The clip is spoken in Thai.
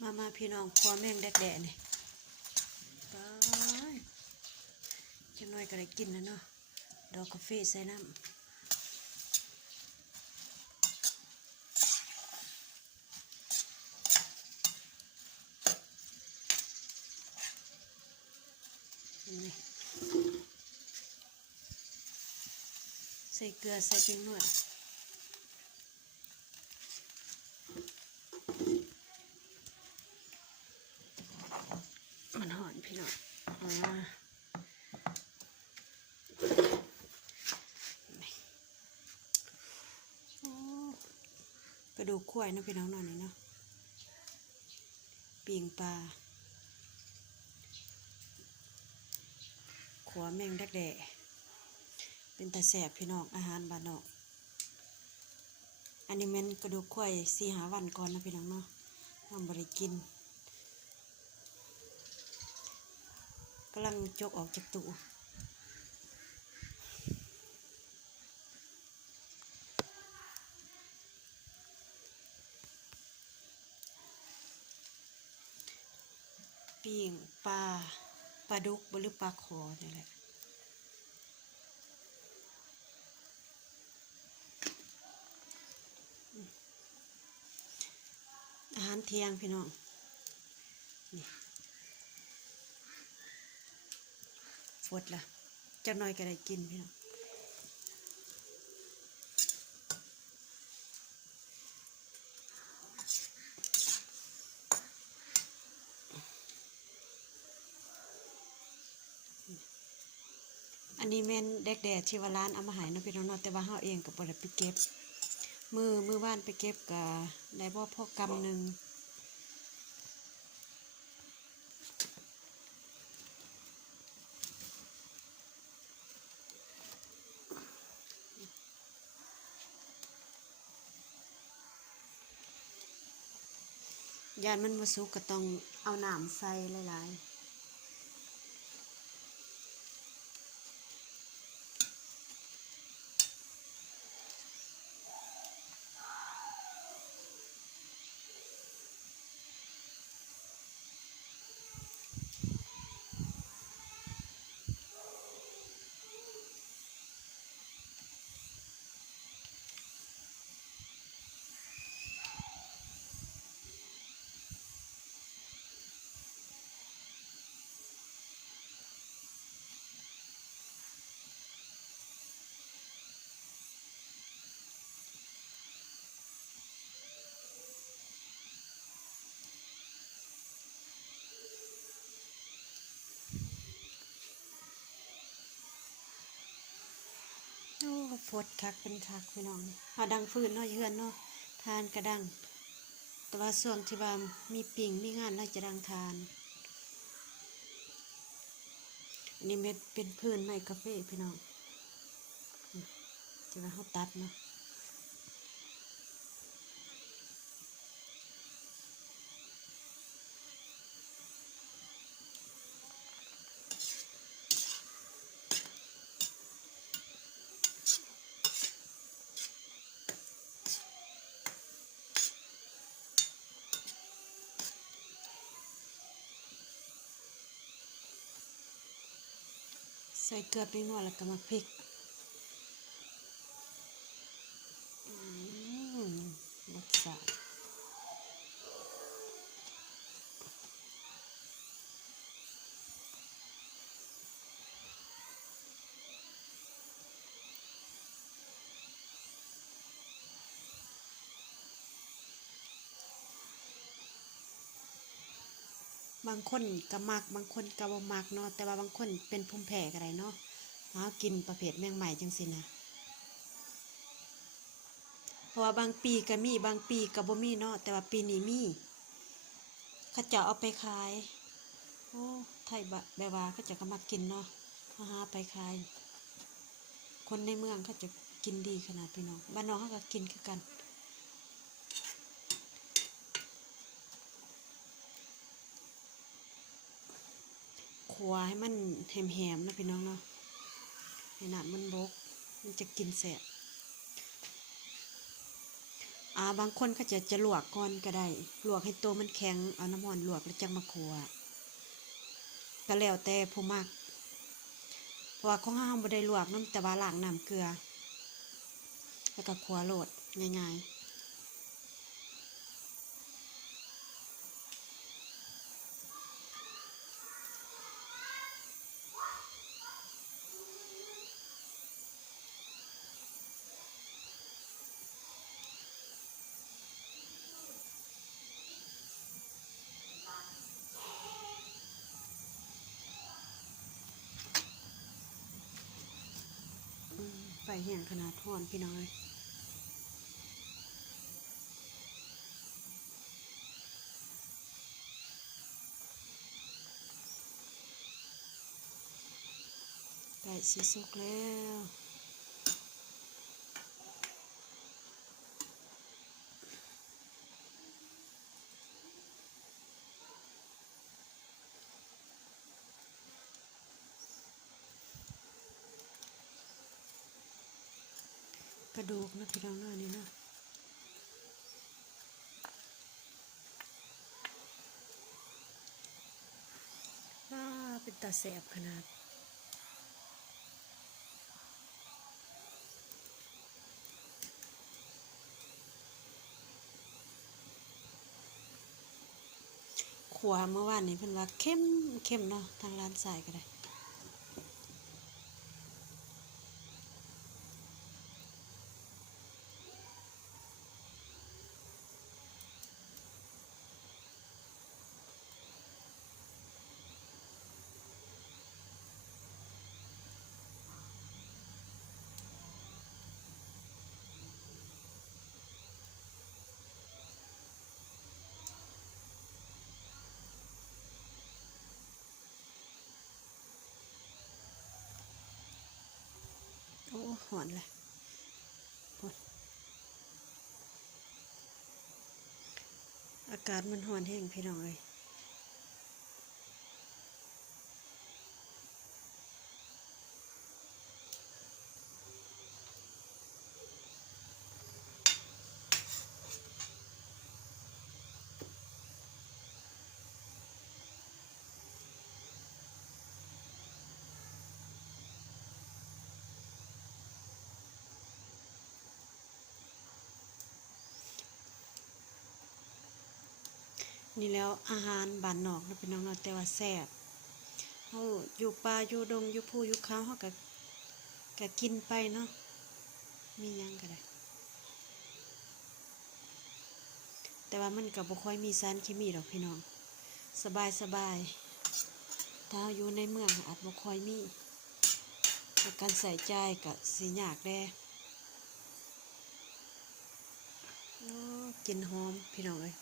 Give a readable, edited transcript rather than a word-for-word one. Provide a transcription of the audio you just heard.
มาพี่น้องครัวแม่งแดดๆนี่ไปจะน้อยก็ได้กินแล้วเนาะดอกกาแฟใส่น้ำนี่ใส่เกลือใส่พริกหน่อยมันหอนพี่น้องกระดูกควายนะพี่น้องนอนนี่เนาะปีงปลาขัวแมงดักแด่เป็นตาแสบพี่น้องอาหารบ้านนอกอันนี้แม่นกระดูกควาย4-5 วันก่อนนะพี่น้องเนาะทำบริกินกำลังจกออกจากตู้ปิ้งปลาดุกหรือปลาคอนี่แหละอาหารเที่ยงพี่น้องนี่ฟดละจะน้อยก็ได้กินพี่น้องอันนี้แม่นแดดที่ว่าร้านเอามาให้นะพี่น้องเนาะแต่ว่าเฮาเองก็บ่ได้ไปเก็บมือว่านไปเก็บก็ได้บ่พอกำหนึ่งยานมันบ่สุกก็ต้องเอาน้ำใส่หลายโอ้ฟดคักเป็นคักพี่น้องเฮาดังฟืนเนาะเฮือนเนาะทานกระดังแต่ว่าส่วนที่ว่ามีปิ่งมีงานเราจะดังทานอันนี้เม็ดเป็นพื้นไม้กาแฟพี่น้องจะว่าเขาตัดเนาะใส่เกลือไปหน่อยแล้วก็มาพริกรสชาติบางคนก็มักบางคนก็บ่มักเนาะแต่ว่าบางคนเป็นภูมิแพ้ก็ได้เนาะหากินประเภทแมงใหม่จังสินะเพราะว่าบางปีก็มีบางปีก็บ่มีเนาะแต่ว่าปีนี้มีเขาจะเอาไปขายโอ้ไทยแบบว่าเขาจะก็มากินเนาะหาไปขายคนในเมืองเขาจะกินดีขนาดพี่น้องบ้านนอกเขาก็กินคือกันขัวให้มันแหมๆนะพี่น้องเนาะให้น้ำมันบกมันจะกินแสบ บางคนเขาจะลวกก่อนก็ได้ลวกให้ตัวมันแข็งเอาน้ำมันลวกแล้วจังมาคั่วก็แล้วแต่ผู้มักเพราะว่าของเฮาบ่ได้ลวกน้ำแต่ว่าล้างน้ำเกลือแล้วก็คั่วโลดง่ายๆไฟแห้งขนาดร้อนพี่น้อยไก่สิสุกแล้วกระดูกนะพี่น้องน้อยนี่นะเป็นตาแสบขนาดขัวเมื่อวานนี้เพิ่นว่าเข้มเข้มเนาะทางร้านสายก็ได้โอ้หอนเลยอากาศมันหอนแห้งพี่น้องเอ้ยนี่แล้วอาหารบ้านนอกนะพี่น้องเนาะแต่ว่าแซ่บเฮาอยู่ป่าอยู่ดงอยู่ภูอยู่เขาเฮาก็กินไปเนาะมีหยังก็ได้แต่ว่ามันก็บ่ค่อยมีสารเคมีดอกพี่น้องสบายสบายถ้าอยู่ในเมืองอาจบ่ค่อยมีการใส่ใจก็สิยากแด่กินหอมพี่น้องเอ้ย